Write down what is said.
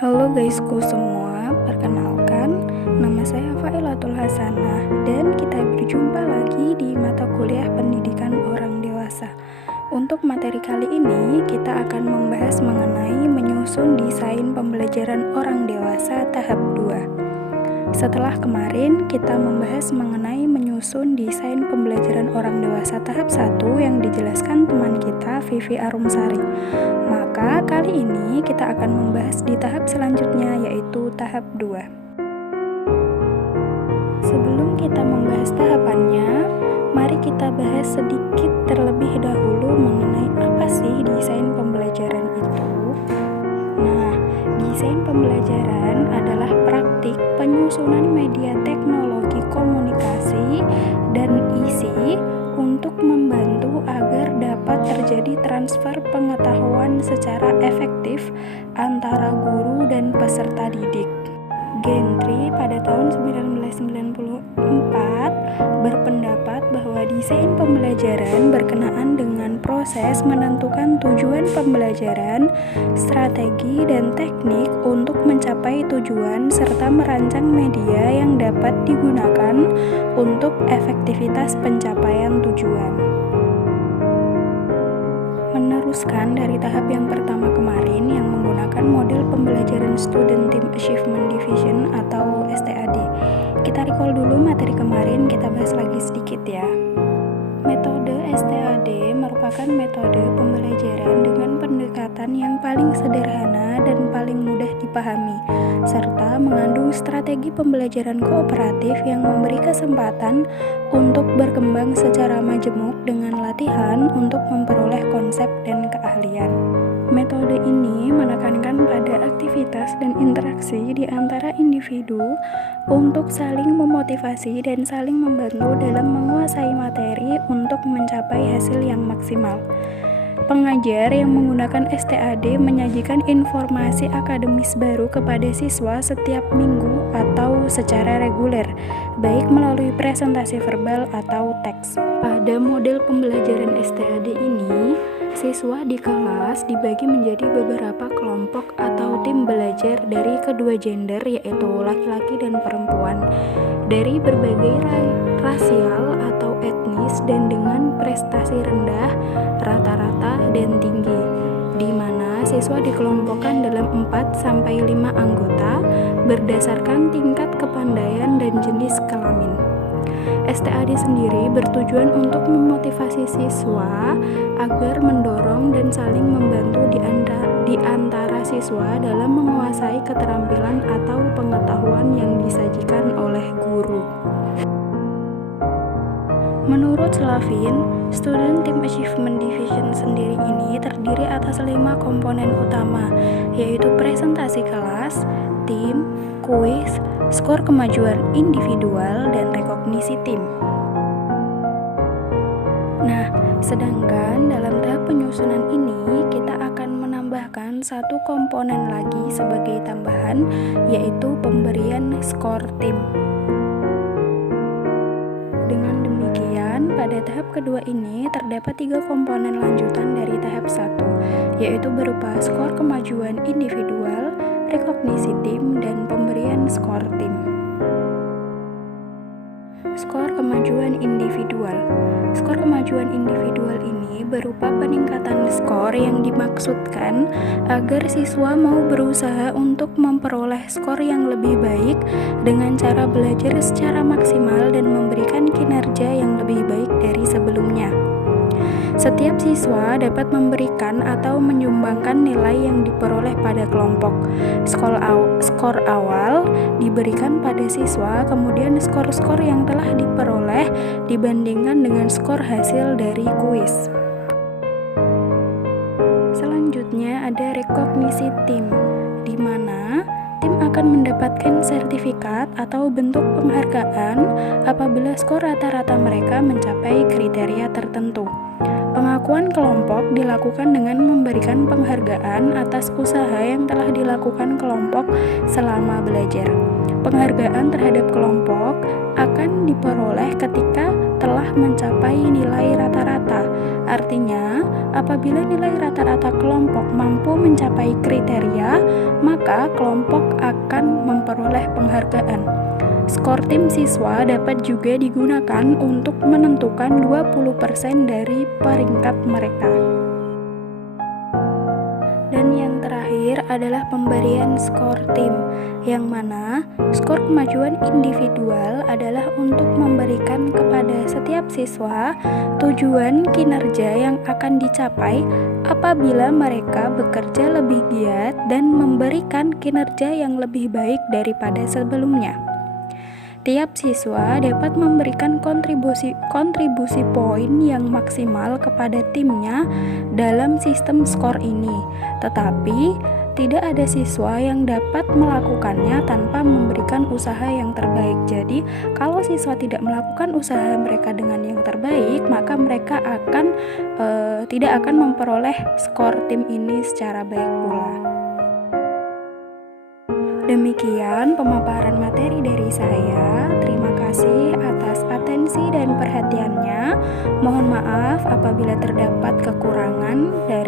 Halo guysku semua, perkenalkan nama saya Failatul Hasanah dan kita berjumpa lagi di mata kuliah pendidikan orang dewasa. Untuk materi kali ini kita akan membahas mengenai menyusun desain pembelajaran orang dewasa tahap 2. Setelah kemarin kita membahas mengenai menyusun desain pembelajaran orang dewasa tahap 1 yang dijelaskan teman kita Vivi Arumsari. Maka kali ini kita akan membahas di tahap selanjutnya yaitu tahap 2. Sebelum kita membahas tahapannya, mari kita bahas sedikit terlebih dahulu mengenai apa sih desain pembelajaran itu. Nah, desain pembelajaran adalah praktik penyusunan media teknologi komunikasi dan isi untuk membantu agar dapat terjadi transfer pengetahuan secara efektif antara guru dan peserta didik. Gentry pada tahun 1994 berpendapat bahwa desain pembelajaran berkenaan dengan proses menentukan tujuan pembelajaran, strategi dan teknik untuk mencapai tujuan serta merancang media yang dapat digunakan untuk efektivitas pencapaian tujuan. Meneruskan dari tahap yang pertama kemarin yang menggunakan model pembelajaran Student Team Achievement Division atau STAD. Kita recall dulu materi kemarin, kita bahas lagi sedikit ya. Metode STAD merupakan metode pembelajaran dengan pendekatan yang paling sederhana dan paling mudah dipahami, serta mengandung strategi pembelajaran kooperatif yang memberi kesempatan untuk berkembang secara majemuk dengan latihan untuk memperoleh konsep dan keahlian. Metode ini menekankan pada aktivitas dan interaksi di antara individu untuk saling memotivasi dan saling membantu dalam menguasai materi untuk mencapai hasil yang maksimal. Pengajar yang menggunakan STAD menyajikan informasi akademis baru kepada siswa setiap minggu atau secara reguler, baik melalui presentasi verbal atau teks. Pada model pembelajaran STAD ini, siswa di kelas dibagi menjadi beberapa kelompok atau tim belajar dari kedua gender yaitu laki-laki dan perempuan, dari berbagai rasial atau etnis dan dengan prestasi rendah, rata-rata, dan tinggi, di mana siswa dikelompokkan dalam 4-5 anggota berdasarkan tingkat kepandaian dan jenis kelamin. STAD sendiri bertujuan untuk memotivasi siswa agar mendorong dan saling membantu di antara siswa dalam menguasai keterampilan atau pengetahuan yang disajikan oleh guru. Menurut Slavin, Student Team Achievement Division sendiri ini terdiri atas 5 komponen utama, yaitu presentasi kelas, tim, kuis, skor kemajuan individual, dan rekognisi tim. Nah, sedangkan dalam tahap penyusunan ini kita akan menambahkan satu komponen lagi sebagai tambahan, yaitu pemberian skor tim. Dengan demikian, pada tahap kedua ini terdapat 3 komponen lanjutan dari tahap 1, yaitu berupa skor kemajuan individual, rekognisi tim, dan pemberian skor tim. Skor kemajuan individual. Skor kemajuan individual ini berupa peningkatan skor yang dimaksudkan agar siswa mau berusaha untuk memperoleh skor yang lebih baik dengan cara belajar secara maksimal dan memberikan kinerja yang lebih baik dari sebelumnya. Setiap siswa dapat memberikan atau menyumbangkan nilai yang diperoleh pada kelompok. Skor awal diberikan pada siswa, kemudian skor-skor yang telah diperoleh dibandingkan dengan skor hasil dari kuis. Selanjutnya ada rekognisi tim, di mana tim akan mendapatkan sertifikat atau bentuk penghargaan apabila skor rata-rata mereka mencapai kriteria tertentu. Pengakuan kelompok dilakukan dengan memberikan penghargaan atas usaha yang telah dilakukan kelompok selama belajar. Penghargaan terhadap kelompok akan diperoleh ketika telah mencapai nilai rata-rata. Artinya, apabila nilai rata-rata kelompok mampu mencapai kriteria, maka kelompok akan memperoleh penghargaan. Skor tim siswa dapat juga digunakan untuk menentukan 20% dari peringkat mereka. Dan yang terakhir adalah pemberian skor tim, yang mana skor kemajuan individual adalah untuk memberikan kepada setiap siswa tujuan kinerja yang akan dicapai apabila mereka bekerja lebih giat dan memberikan kinerja yang lebih baik daripada sebelumnya. Tiap siswa dapat memberikan kontribusi poin yang maksimal kepada timnya dalam sistem skor ini, tetapi tidak ada siswa yang dapat melakukannya tanpa memberikan usaha yang terbaik. Jadi, kalau siswa tidak melakukan usaha mereka dengan yang terbaik, maka mereka tidak akan memperoleh skor tim ini secara baik pula. Demikian pemaparan materi dari saya. Terima kasih atas atensi dan perhatiannya. Mohon maaf apabila terdapat kekurangan dan